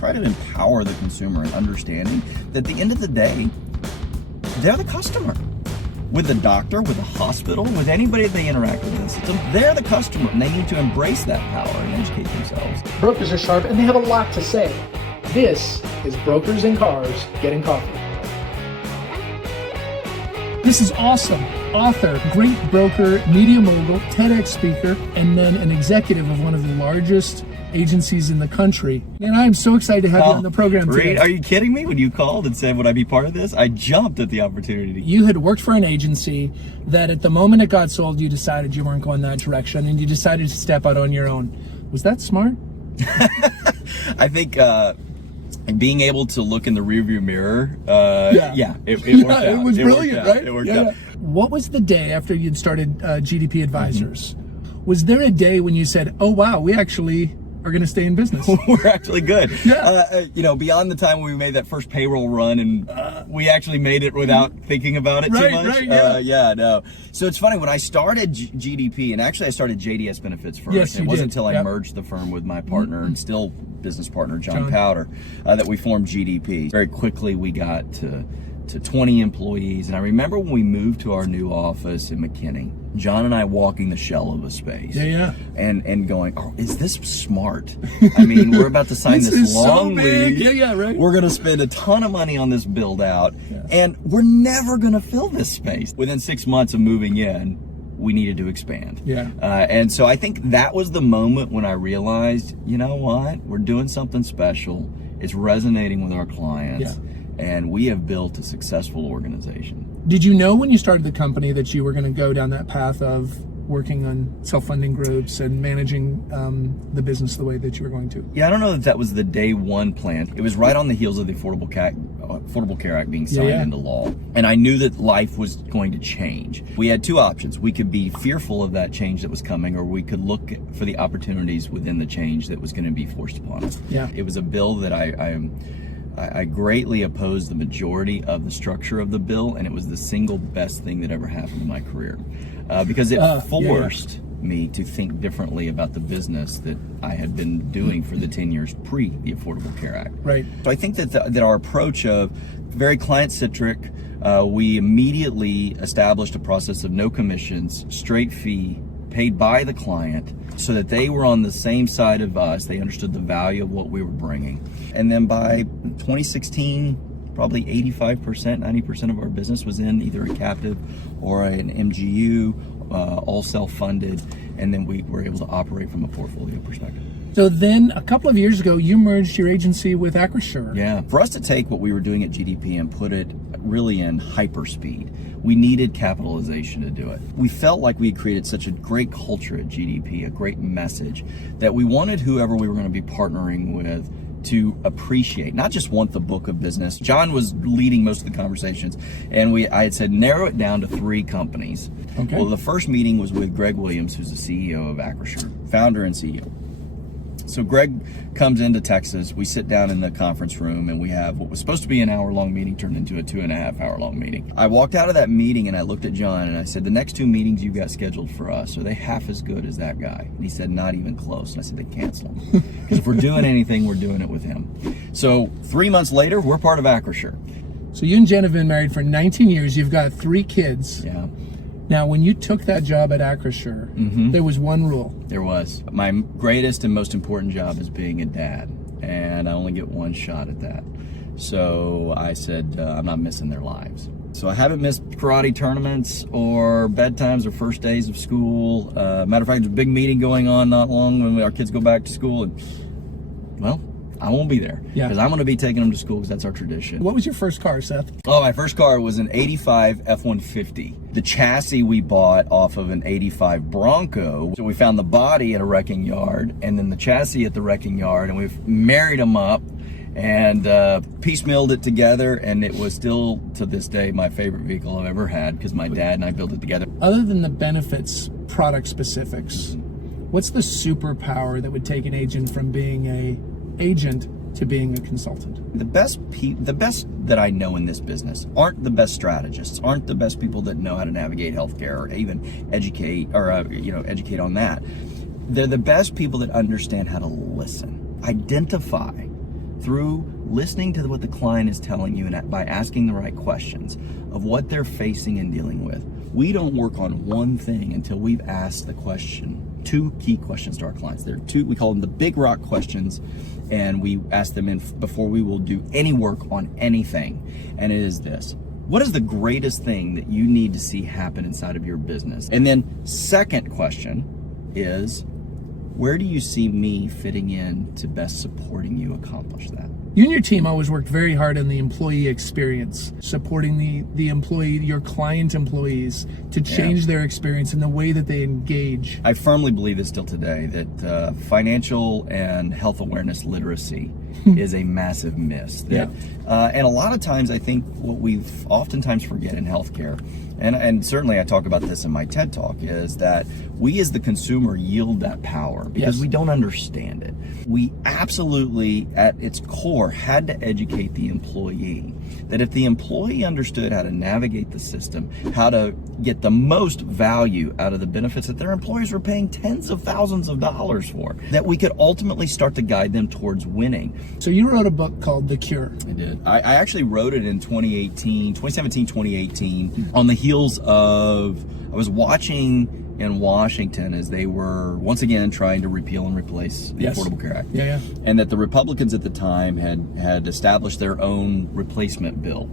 try to empower the consumer in understanding that at the end of the day, they're the customer. With the doctor, with the hospital, with anybody that they interact with in the system, they're the customer, and they need to embrace that power and educate themselves. Brokers are sharp, and they have a lot to say. This is Brokers and Cars Getting Coffee. This is awesome. Author, great broker, media mogul, TEDx speaker, and then an executive of one of the largest agencies in the country. And I am so excited to have you on the program today. Reed, are you kidding me? When you called and said, would I be part of this? I jumped at the opportunity. You had worked for an agency that at the moment it got sold, you decided you weren't going that direction and you decided to step out on your own. Was that smart? I think being able to look in the rearview mirror, it worked out. It was brilliant, right? It worked out. What was the day after you'd started GDP Advisors? Was there a day when you said, oh, wow, we actually are going to stay in business? We're actually good. Yeah. Beyond the time when we made that first payroll run and we actually made it without thinking about it too much. Right, So it's funny, when I started GDP, and actually I started JDS Benefits first. Yes, it wasn't until I merged the firm with my partner and still business partner, John Powder, that we formed GDP. Very quickly we got to 20 employees. And I remember when we moved to our new office in McKinney, John and I walking the shell of a space. And going, oh, is this smart? I mean, we're about to sign this long lease. Right. We're going to spend a ton of money on this build out, and we're never going to fill this space. Within 6 months of moving in, we needed to expand. And so I think that was the moment when I realized, you know what? We're doing something special. It's resonating with our clients. And we have built a successful organization. Did you know when you started the company that you were going to go down that path of working on self-funding groups and managing the business the way that you were going to? Yeah, I don't know that was the day one plan. It was right on the heels of the Affordable Care Act being signed into law. And I knew that life was going to change. We had two options. We could be fearful of that change that was coming, or we could look for the opportunities within the change that was going to be forced upon us. It was a bill that I greatly opposed the majority of the structure of the bill, and it was the single best thing that ever happened in my career because it forced me to think differently about the business that I had been doing for the 10 years pre the Affordable Care Act. Right. So I think that our approach of very client-centric, we immediately established a process of no commissions, straight fee, paid by the client, so that they were on the same side of us. They understood the value of what we were bringing. And then by 2016, probably 85%, 90% of our business was in either a captive or an MGU, all self-funded. And then we were able to operate from a portfolio perspective. So then a couple of years ago, you merged your agency with Acrisure. Yeah, for us to take what we were doing at GDP and put it really in hyperspeed, we needed capitalization to do it. We felt like we had created such a great culture at GDP, a great message, that we wanted whoever we were going to be partnering with to appreciate, not just want the book of business. John was leading most of the conversations, and I had said narrow it down to 3 companies. Okay. Well, the first meeting was with Greg Williams, who's the CEO of Acrisure, founder and CEO. So Greg comes into Texas, we sit down in the conference room, and we have what was supposed to be an hour-long meeting turned into a 2.5-hour-long meeting. I walked out of that meeting and I looked at John and I said, the next 2 meetings you got scheduled for us, are they half as good as that guy? And he said, not even close. And I said, they cancel them. Because if we're doing anything, we're doing it with him. So 3 months later, we're part of Acrisure. So you and Jen have been married for 19 years. You've got 3 kids. Yeah. Now, when you took that job at Acrisure, there was one rule. There was. My greatest and most important job is being a dad, and I only get one shot at that. So I said, I'm not missing their lives. So I haven't missed karate tournaments or bedtimes or first days of school. Matter of fact, there's a big meeting going on not long when our kids go back to school, and, well, I won't be there because I'm going to be taking them to school because that's our tradition. What was your first car, Seth? Oh, my first car was an 85 F-150. The chassis we bought off of an 85 Bronco. So we found the body at a wrecking yard and then the chassis at the wrecking yard, and we've married them up and piecemealed it together, and it was still, to this day, my favorite vehicle I've ever had because my dad and I built it together. Other than the benefits, product specifics, what's the superpower that would take an agent from being a agent to being a consultant? The best that I know in this business aren't the best strategists, aren't the best people that know how to navigate healthcare or even educate or educate on that. They're the best people that understand how to listen, identify through listening to what the client is telling you and by asking the right questions of what they're facing and dealing with. We don't work on one thing until we've asked the question, 2 key questions to our clients. There are 2, we call them the big rock questions, and we ask them before we will do any work on anything. And it is this: what is the greatest thing that you need to see happen inside of your business? And then second question is, where do you see me fitting in to best supporting you accomplish that? You and your team always worked very hard on the employee experience, supporting the employee, your client employees, to change their experience and the way that they engage. I firmly believe this still today, that financial and health awareness literacy is a massive miss. And a lot of times I think what we oftentimes forget in healthcare, and certainly I talk about this in my TED Talk, is that we as the consumer yield that power because we don't understand it. We absolutely, at its core, had to educate the employee that if the employee understood how to navigate the system, how to get the most value out of the benefits that their employers were paying tens of thousands of dollars for, that we could ultimately start to guide them towards winning. So you wrote a book called The Cure. I did. I actually wrote it in 2017, 2018, on the heels of, I was watching in Washington as they were once again trying to repeal and replace the Affordable Care Act. And that the Republicans at the time had established their own replacement bill.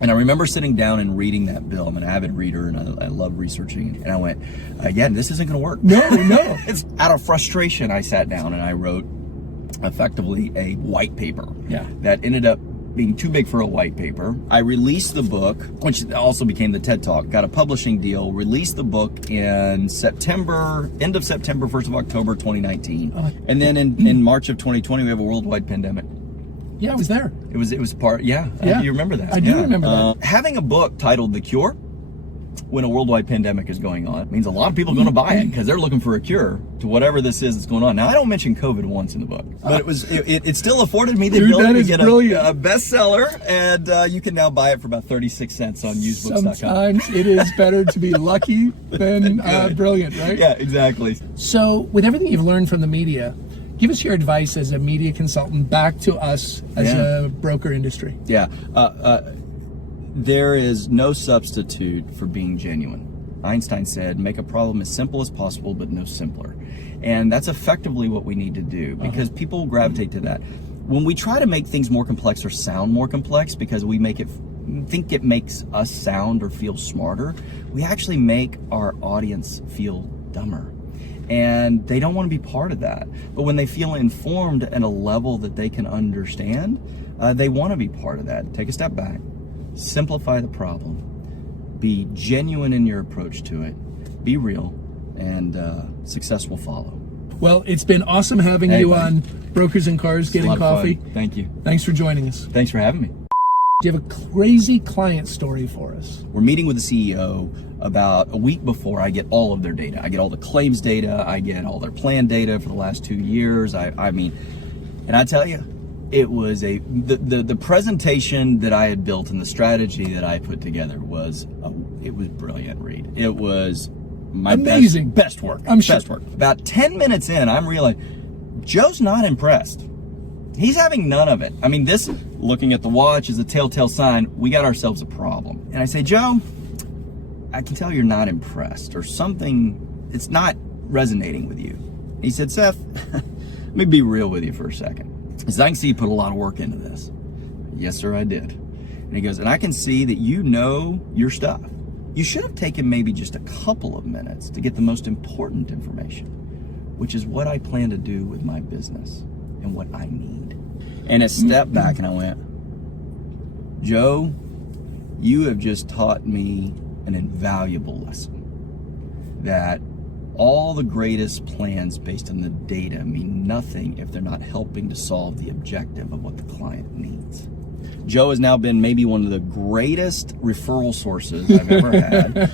And I remember sitting down and reading that bill. I'm an avid reader and I love researching. And I went, yeah, this isn't going to work. No. It's out of frustration. I sat down and I wrote effectively a white paper that ended up being too big for a white paper. I released the book, which also became the TED Talk, got a publishing deal, released the book in September, end of September, 1st of October, 2019. And then in March of 2020, we have a worldwide pandemic. Yeah, I was there. It was part, you remember that? I do remember that. Having a book titled The Cure, when a worldwide pandemic is going on, means a lot of people are going to buy it because they're looking for a cure to whatever this is that's going on. Now, I don't mention COVID once in the book, but it still afforded me the ability to get a bestseller, and you can now buy it for about 36 cents on usedbooks.com. Sometimes it is better to be lucky than brilliant, right? Yeah, exactly. So with everything you've learned from the media, give us your advice as a media consultant back to us as a broker industry. There is no substitute for being genuine. Einstein said, make a problem as simple as possible, but no simpler. And that's effectively what we need to do because people gravitate to that. When we try to make things more complex or sound more complex because we think it makes us sound or feel smarter, we actually make our audience feel dumber. And they don't want to be part of that. But when they feel informed at a level that they can understand, they want to be part of that. Take a step back. Simplify the problem, be genuine in your approach to it, be real, and success will follow. Well, it's been awesome having you on Brokers and Cars Getting Coffee. Thank you. Thanks for joining us. Thanks for having me. Do you have a crazy client story for us? We're meeting with the CEO about a week before I get all of their data. I get all the claims data, I get all their plan data for the last 2 years. I mean, and I tell you, it was the presentation that I had built and the strategy that I put together was brilliant, Reed. It was my amazing best work. Best work. About 10 minutes in, I'm realizing Joe's not impressed. He's having none of it. I mean, this, looking at the watch, is a telltale sign we got ourselves a problem. And I say, Joe, I can tell you're not impressed or something, it's not resonating with you. He said, Seth, let me be real with you for a second. He said, I can see you put a lot of work into this. Yes, sir, I did. And he goes, and I can see that you know your stuff. You should have taken maybe just a couple of minutes to get the most important information, which is what I plan to do with my business and what I need. And I stepped back and I went, Joe, you have just taught me an invaluable lesson that all the greatest plans based on the data mean nothing if they're not helping to solve the objective of what the client needs. Joe has now been maybe one of the greatest referral sources I've ever had.